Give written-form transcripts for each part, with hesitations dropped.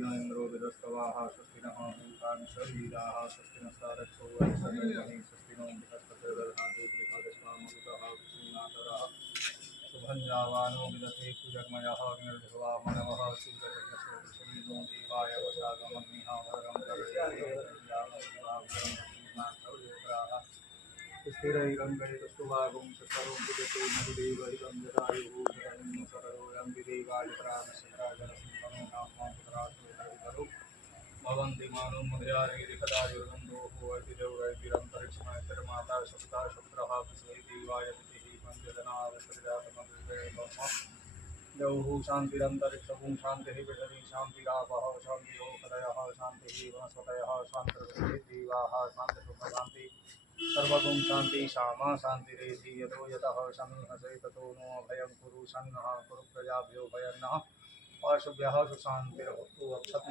न इंद्रो विदस्तवाः स्वस्ति नः भूतां शरीराः स्वस्ति नस्तारक्षो वरिष्ठनेमिः स्वस्ति नो बृहस्पतिर्दधातु त्रिपादस्वामरुतः विष्णुनाथरः सुभञ्जावानो विदते कुजर्मयः अग्निर्ध्रुवा मनवः सूर्यजगसो विषमीनो देवाय वशागमग्निः भरं कर्तयामः स्थिरैरङ्गैस्तुभागं सत्तरं विदते नदिदेवैरं जटायुः जगन्नु सररोऽयं विदेवायुत्रामशत्राजनसिंहनो नामोऽत्रासुरविदरो भवन्ति मानो मध्यारेरिकदायुर्गन्धोः अतिदेवैतिरन्तरिक्षमैतिर्माता सविता शुक्रः विश्वै देवाय वितिः पञ्चजनावसृजातमग्रिवेमः द्यौः शान्तिरन्तरिक्षं शान्तिः पृथिवी शान्तिरापः शान्तिरोपदयः शान्तिः वनस्पतयः शान्तिर्विश्वे देवाः शान्तिर्ब्रह्मशान्ति सर्वगुं शान्ति श्यामा शान्तिरेधि यतो यतः शमीहसे ततो नो अभयं कुरु सन्नः कुरु प्रजाभ्यो भयन्नः पार्श्वभ्यः सुशान्तिर्भवतु अक्षतु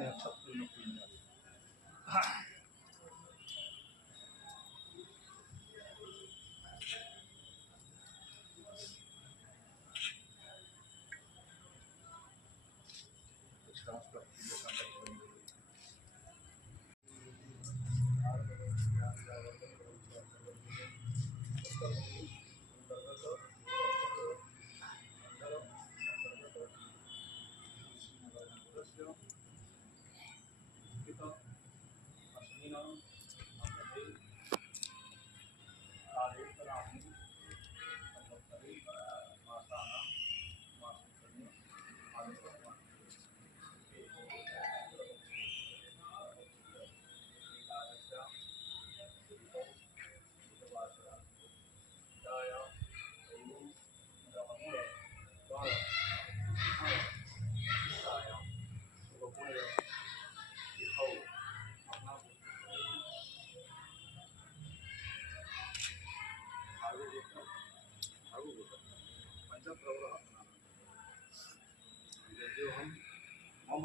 मम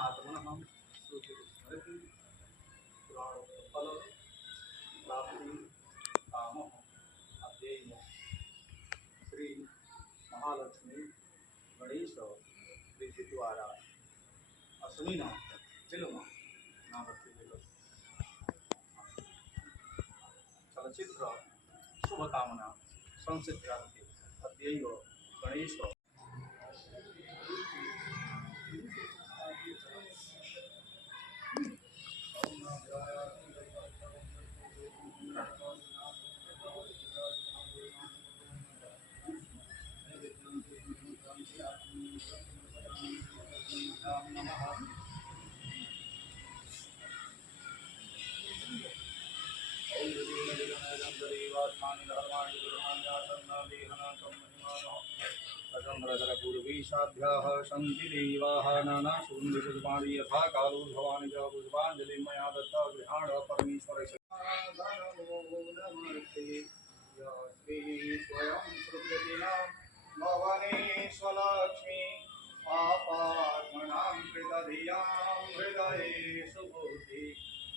आत्मनः स्मृति फल प्राप्ति कामः अध्ययन श्री महालक्ष्मी गणेश विधि द्वारा अश्विन फिल्म चलचित्र शुभकामना संसिद्धार्थे अद्यैव गणेश पूर्वीशाभ्याः सन्ति देवाः नानाशून्यपुष्पाणि यथा कालो भवानि च पुष्पाञ्जलिं मया दत्ता गृहाण परमेश्वरस्य स्वयं प्रकृतिनां भवनेश्वलक्ष्मी पापात्मनां कृतधियां हृदये सुबुद्धि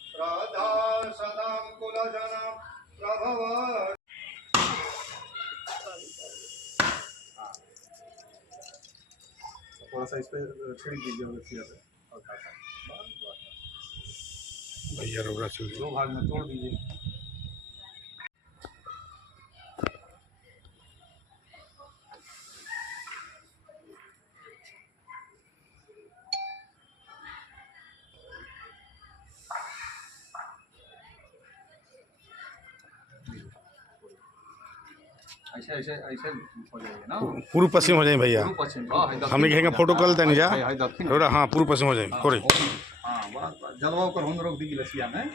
श्रद्धा सदां कुलजनं प्रभव थोड़ा सा इस पे छिड़क दीजिए और भैया रोगा दो भाग में तोड़ दीजिए। ऐसे ऐसे ऐसे हो जाएगा ना, पूर्व पश्चिम हो जाए भैया। हम कहेंगे फोटो कल तक जा थोड़ा, हाँ पूर्व पश्चिम हो जाए थोड़ी। हाँ जलवा कर हम रोक दीजिए लसिया में।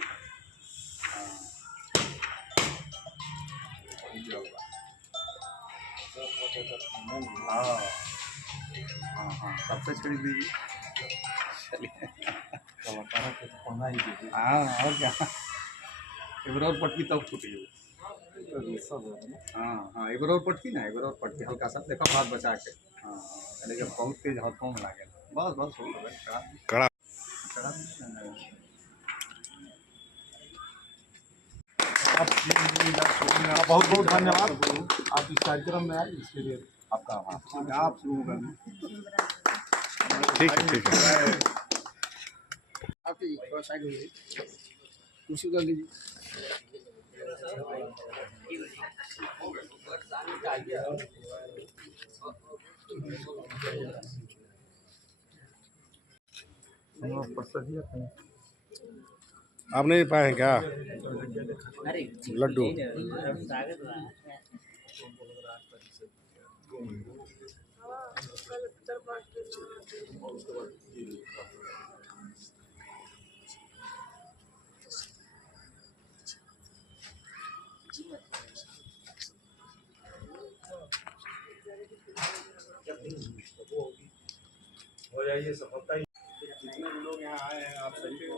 हाँ हाँ हाँ सबसे छिड़क दीजिए। हाँ और क्या, एक और पटकी तब फूटेगी। हाँ हाँ एक और पटकी ना, एक और पटकी हल्का सा देखो हाथ बचा के। हाँ लेकिन बहुत तेज हाथों में लागे बस बस हो गया कड़ा। बहुत बहुत धन्यवाद आप इस कार्यक्रम में आए, इसके लिए आपका आप शुरू करें। ठीक है ठीक है। लीजिए, थोड़ा साइड हो जाइए, कुर्सी उधर लीजिए। आप नहीं पाए हैं क्या लड्डू? हो जाइए सफलता ही। जितने भी लोग यहाँ आए हैं आप सभी को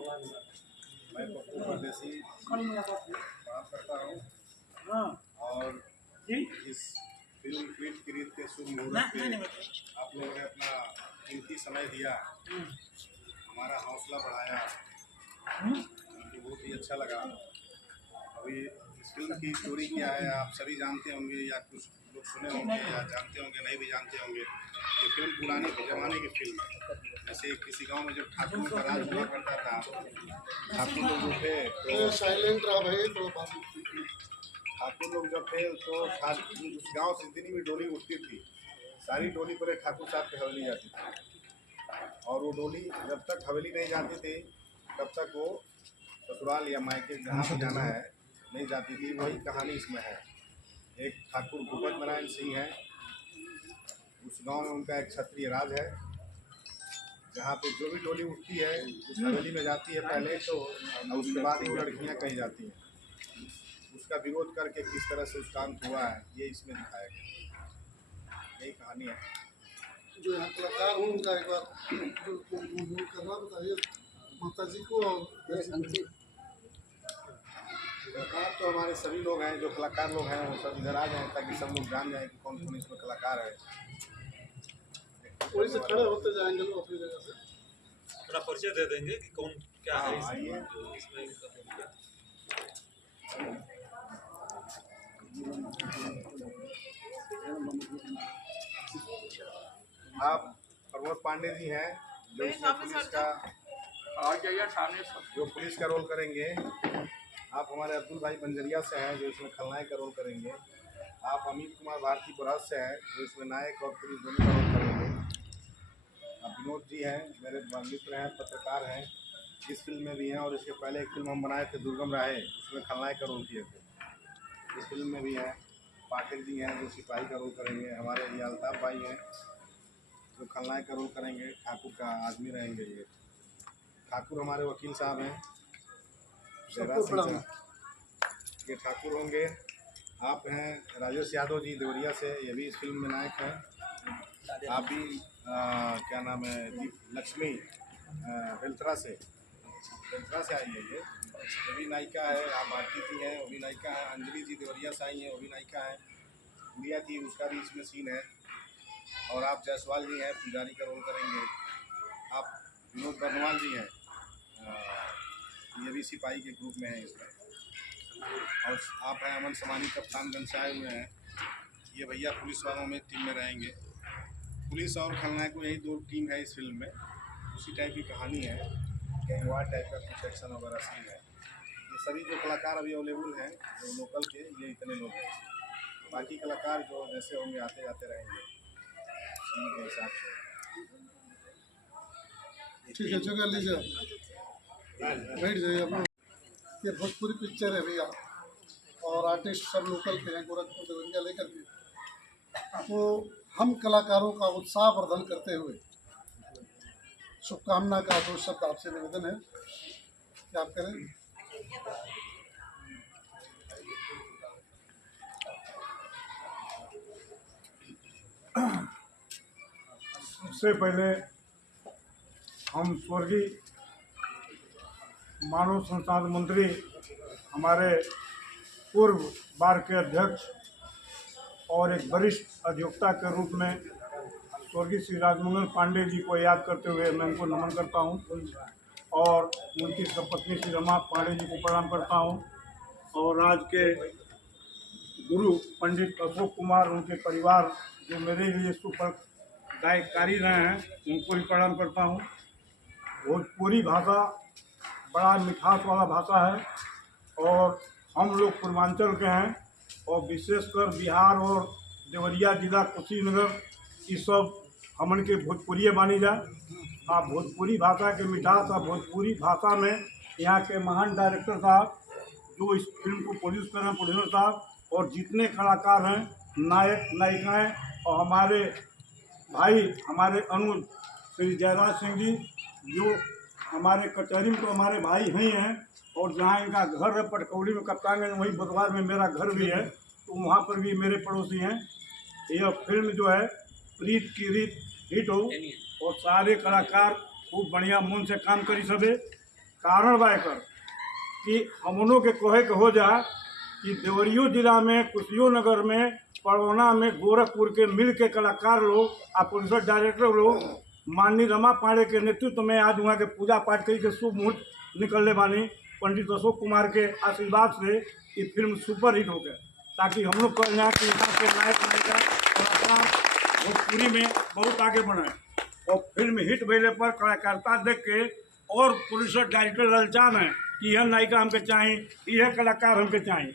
मैं पप्पू परदेसी बात करता हूँ और इस फिल्म क्लिप खरीद के शुभ मुहूर्त पे आप लोगों ने अपना कीमती समय दिया, हमारा हौसला बढ़ाया, मुझे बहुत ही अच्छा लगा। अभी इस फिल्म की स्टोरी क्या है आप सभी जानते होंगे या कुछ लोग सुने होंगे या जानते होंगे, नहीं भी जानते होंगे। ये फिल्म पुराने ज़माने की फिल्म है। जैसे किसी गांव में जब ठाकुर का राज हुआ करता था, ठाकुर लोग जो थे तो साइलेंट रहा भाई, थोड़ा बात। ठाकुर लोग जब थे तो उस गाँव से जितनी भी डोली उठती थी सारी डोली पर ठाकुर साहब की हवेली जाती थी, और वो डोली जब तक हवेली नहीं जाती थी तब तक वो ससुराल या मायके जहाँ से जाना है नहीं जाती थी। वही कहानी इसमें है। एक ठाकुर भूपत नारायण सिंह है, उस गांव में उनका एक क्षत्रिय राज है, जहाँ पे जो भी डोली उठती है उस हवेली में जाती है पहले तो, और उसके बाद ही लड़कियाँ कहीं जाती हैं। उसका विरोध करके किस तरह से उसका अंत हुआ है ये इसमें दिखाया गया, यही कहानी है। जो यहाँ कलाकार हूँ उनका एक बार जो करना बताइए माता जी को। और कलाकार तो हमारे सभी लोग हैं, जो कलाकार लोग हैं वो सब इधर आ जाएँ ताकि सब लोग जान जाएँ कि कौन कौन इसमें कलाकार है। वही से खड़े होते जाएंगे लोग अपनी जगह से। थोड़ा परिचय दे देंगे कि कौन क्या है आइए। इसमें। आप प्रमोद पांडे जी हैं जो इसमें पुलिस का पुलिस का रोल करेंगे। आप हमारे अब्दुल भाई बंजरिया से हैं जो इसमें खलनायक का रोल करेंगे। आप अमित कुमार भारती बरहत से हैं जो इसमें नायक और पुलिस दोनों का रोल करेंगे। आप विनोद जी हैं, मेरे मित्र हैं, पत्रकार हैं, इस फिल्म में भी हैं, और इसके पहले एक फिल्म हम बनाए थे दुर्गम राहे, उसमें खलनायक का रोल किए थे, इस फिल्म में भी हैं। पाठक जी हैं जो सिपाही का रोल करेंगे। हमारे ये अल्ताफ भाई हैं जो खलनायक का रोल करेंगे, ठाकुर का आदमी रहेंगे। ये ठाकुर हमारे वकील साहब हैं, ये ठाकुर होंगे। आप हैं राजेश यादव जी देवरिया से, ये भी इस फिल्म में नायक हैं। आप भी क्या नाम है जी, लक्ष्मी बेलतरा से आई है, ये भी नायिका है। आप भारती जी हैं, वो भी नायिका है। अंजलि जी देवरिया से आई हैं, वो भी नायिका है। गुड़िया जी, उसका भी इसमें सीन है। और आप जायसवाल जी हैं, पुजारी का रोल करेंगे। आप विनोद बर्नवाल जी हैं, ये भी सिपाही के ग्रुप में हैं इसमें। और आप हैं अमन समानी, कप्तानगंज से आए हुए हैं, ये भैया पुलिस वालों में टीम में रहेंगे। पुलिस और खलनायक को यही दो टीम है इस फिल्म में। उसी टाइप की कहानी है, गैंगवार टाइप का कुछ एक्शन वगैरह सीन है। ये सभी जो कलाकार अभी अवेलेबल हैं जो लोकल के, ये इतने लोग हैं। बाकी कलाकार जो जैसे होंगे आते जाते रहेंगे सीन के हिसाब से। ठीक है, जगह लीजिए, बैठ जाइए आप लोग। ये भोजपुरी पिक्चर है भैया, और आर्टिस्ट सब लोकल के हैं, गोरखपुर देवरिया लेकर के। तो हम कलाकारों का उत्साह वर्धन करते हुए शुभकामना का दो शब्द आपसे निवेदन है कि आप करें। सबसे पहले हम स्वर्गीय मानव संसाधन मंत्री, हमारे पूर्व बार के अध्यक्ष और एक वरिष्ठ अधिवक्ता के रूप में स्वर्गीय श्री राजमंगल पांडे जी को याद करते हुए मैं उनको नमन करता हूं, और उनकी धर्मपत्नी श्री रमा पांडे जी को प्रणाम करता हूं, और आज के गुरु पंडित अशोक कुमार, उनके परिवार जो मेरे लिए सुपरदायकारी रहे हैं, उनको भी प्रणाम करता हूं। भोजपुरी भाषा बड़ा मिठास वाला भाषा है और हम लोग पूर्वांचल के हैं और विशेषकर बिहार और देवरिया जिला कुशीनगर ये सब हमन के भोजपुरी बानी जा। आ भोजपुरी भाषा के मिठास और भोजपुरी भाषा में यहाँ के महान डायरेक्टर साहब जो इस फिल्म को प्रोड्यूस कर रहे हैं, प्रोड्यूसर साहब और जितने कलाकार हैं, नायक नायिकाएँ और हमारे भाई हमारे अनुज श्री जयराज सिंह जी जो हमारे कचहरी में तो हमारे भाई ही हैं और जहाँ इनका घर है पटकौली में कप्तानगंज, वहीं बुधवार में मेरा घर भी है तो वहाँ पर भी मेरे पड़ोसी हैं। यह फिल्म जो है प्रीत की रीत हिट हो और सारे कलाकार खूब बढ़िया मन से काम करी सबे। कारण बाकर कि हमनों के कहे के हो जा कि देवरिया जिला में कुशीनगर में पड़ौना में गोरखपुर के मिल के कलाकार लोग और प्रोड्यूसर डायरेक्टर लोग माननीय रमा पांडे के नेतृत्व में आज वहाँ के पूजा पाठ करी के शुभ मुहूर्त निकलने वाली पंडित अशोक कुमार के आशीर्वाद से ये फिल्म सुपर हिट हो गया ताकि हम लोग कह यहाँ के यहाँ के नायक नायिका कलाकार भोजपुरी में बहुत आगे बढ़े और फिल्म हिट भेजे पर कलाकारिता देख के और प्रोड्यूसर डायरेक्टर ललचान है कि यह नायिका हमके चाहिए, यह कलाकार हमके चाहिए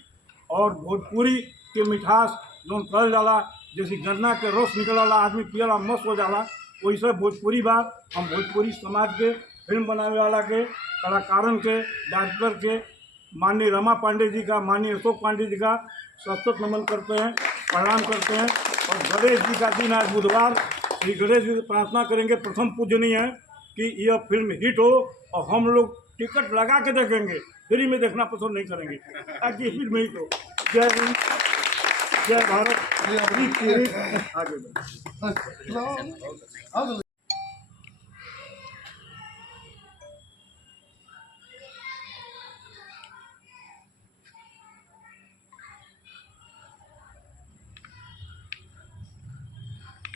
और भोजपुरी के मिठास जो कहल जाला जैसे गन्ना के रस निकला आदमी पियला मस्त हो जाला वैसे भोजपुरी बात हम भोजपुरी समाज के फिल्म बनाने वाला के कलाकारन के डायरेक्टर के माननीय रमा पांडे जी का, माननीय अशोक पांडे जी का सशक्त नमन करते हैं, प्रणाम करते हैं और गणेश जी का दिन आज बुधवार श्री गणेश जी से प्रार्थना करेंगे प्रथम पूजनीय है कि यह फिल्म हिट हो और हम लोग टिकट लगा के देखेंगे, फ्री में देखना पसंद नहीं करेंगे ताकि फिल्म हिट हो। जय हिंद, जय भारत, आगे बढ़े।